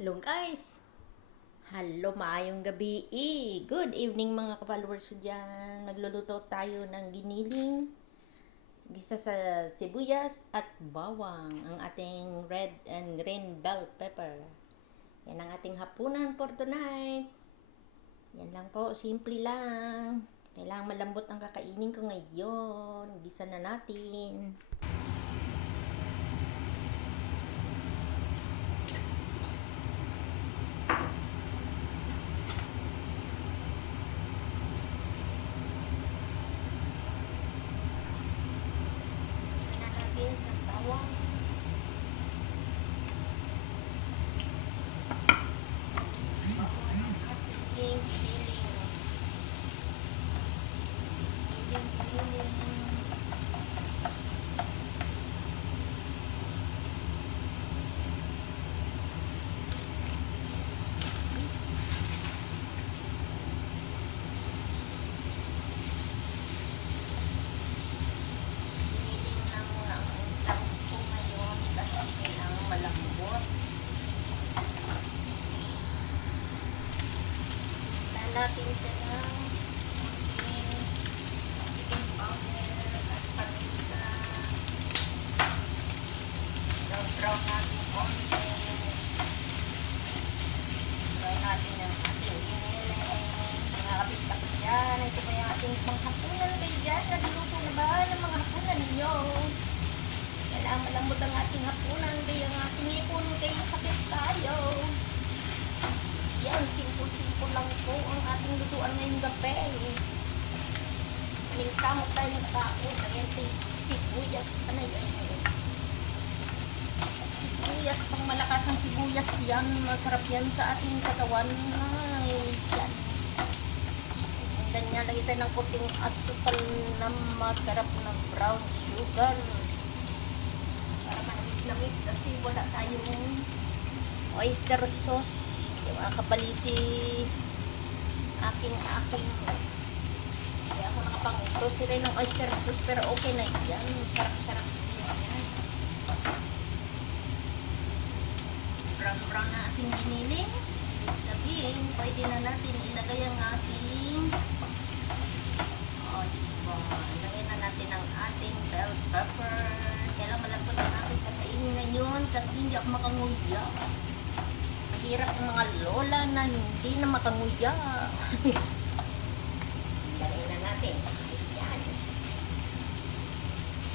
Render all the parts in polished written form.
Hello guys! Hello, maayong gabi. Good evening mga ka-followers ko dyan. Magluluto tayo ng giniling, gisa sa sibuyas at bawang. Ang ating red and green bell pepper. Yan ang ating hapunan for tonight. Yan lang po, simple lang. Kailangan malambot ang kakainin ko ngayon. Gisa na natin. Sa bawang. Natin siya ng chicken powder at paprika. Brown natin konti. Brown natin ang ating iniling. Mga kapit-kapit dyan. Ito pa yung ating panghapunan kayo dyan. Nagluto na ba ng mga hapunan ninyo? Kailangan malambot ang ating hapunan. Kaya ang ating ipon kayo sakit tayo. Yan, simple-simple lang po ang ating lutuan ngayong gabi. Kamot tayo ng tao. Ayan, sibuyas. Ano yun? Sibuyas, pang malakas ang sibuyas yan. Masarap yan sa ating katawan. Ay, yan. Ganyan, lagay tayo ng kuting asukal na masarap na brown sugar. Para manamis-namis kasi wala tayong oyster sauce. Mga kabalisi aking kaya ako nakapang-grocery ng oyster sauce pero okay na yan, sarap-sarap yan. Brown na ating giniling. Sabihin, pwede na natin ilagay ang ating ilagay na natin ang ating bell pepper. Kailangan malambot ang ating kakainin ngayon kasi hindi ako makanguya. Hirap ng mga lola na hindi na makanguya. Lagay na natin. Ayan.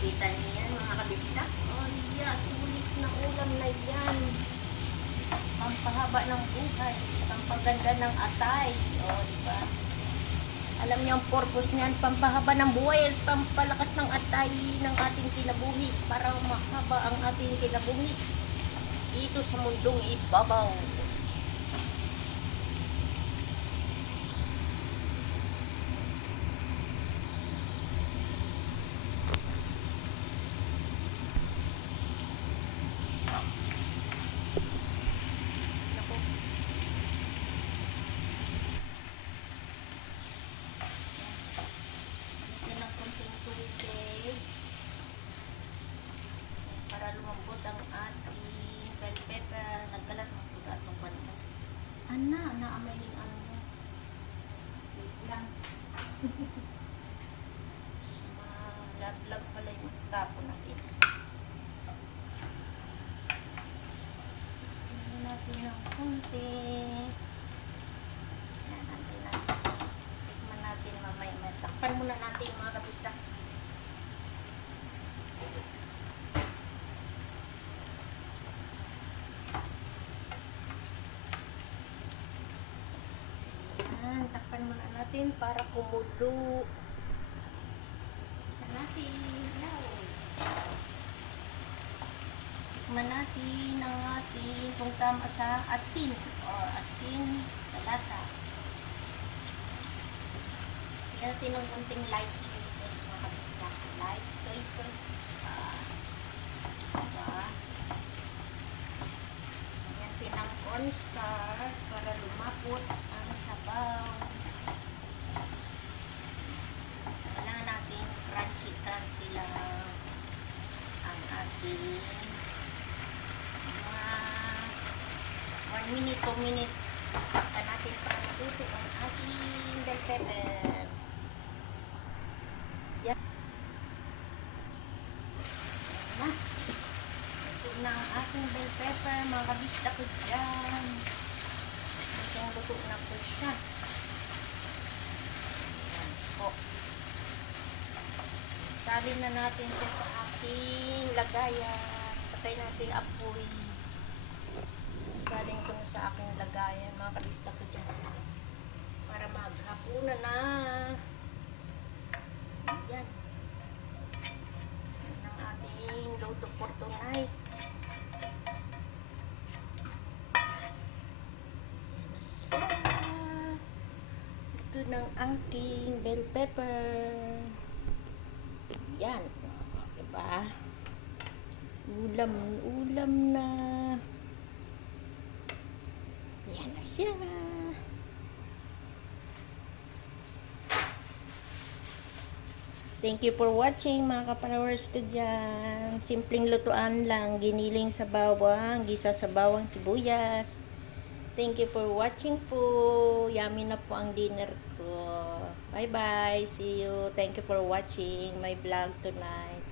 Kita niyo yan mga kabisdak? Oh, yeah. Sulit na ulam na yan. Pampahaba ng buhay. Pampaganda ng atay. Oh, diba? Alam niyo ang purpose niyan. Pampahaba ng buhay. Pampalakas ng atay ng ating kinabuhi. Para mahaba ang ating kinabuhi. Dito sa mundong ibabaw. Lagyan ng konting tubig. Para lumambot ang ating bell pepper. Nagkalat ng pugat ng banda. Naamay yung ano mo. Wait lang. Malaglag pala yung tapo natin. Lagyan natin ng konti. Natin natin. Tikman natin mamaya. Takpan muna natin mga kabista. Takpan muna natin para kumulo. Buksan natin. Tikman natin ang ating kung tama sa asin or asin sa lasa. Tignan natin ng konting light soy sauce mga kabisla. Light soy sauce. Diba? Lagyan natin ng cornstarch para lumapot ang sabaw. Kailangan natin crunchy lang ang ating mga 1 minute, 2 minutes. Takpan natin para maluto ang ating bell pepper. Yan. Na. Luto na ang ating bell pepper. Mga kabista ko dyan. Luto na po siya. Yan po. Salin na natin siya sa ating lagayan. Patay natin apoy. Salin ko na sa aking lagayan. Mga kabista ko dyan. Para maghapunan na. Yan. Yan ang ating luto for tonight. Yan na siya. Ito ng aking bell pepper. Yan. Diba? Ulam na. Yan na siya. Thank you for watching mga ka-followers ko dyan. Simpleng lutuan lang. Giniling sa bawang, gisa sa bawang sibuyas. Thank you for watching po. Yummy na po ang dinner ko. Bye bye. See you. Thank you for watching my vlog tonight.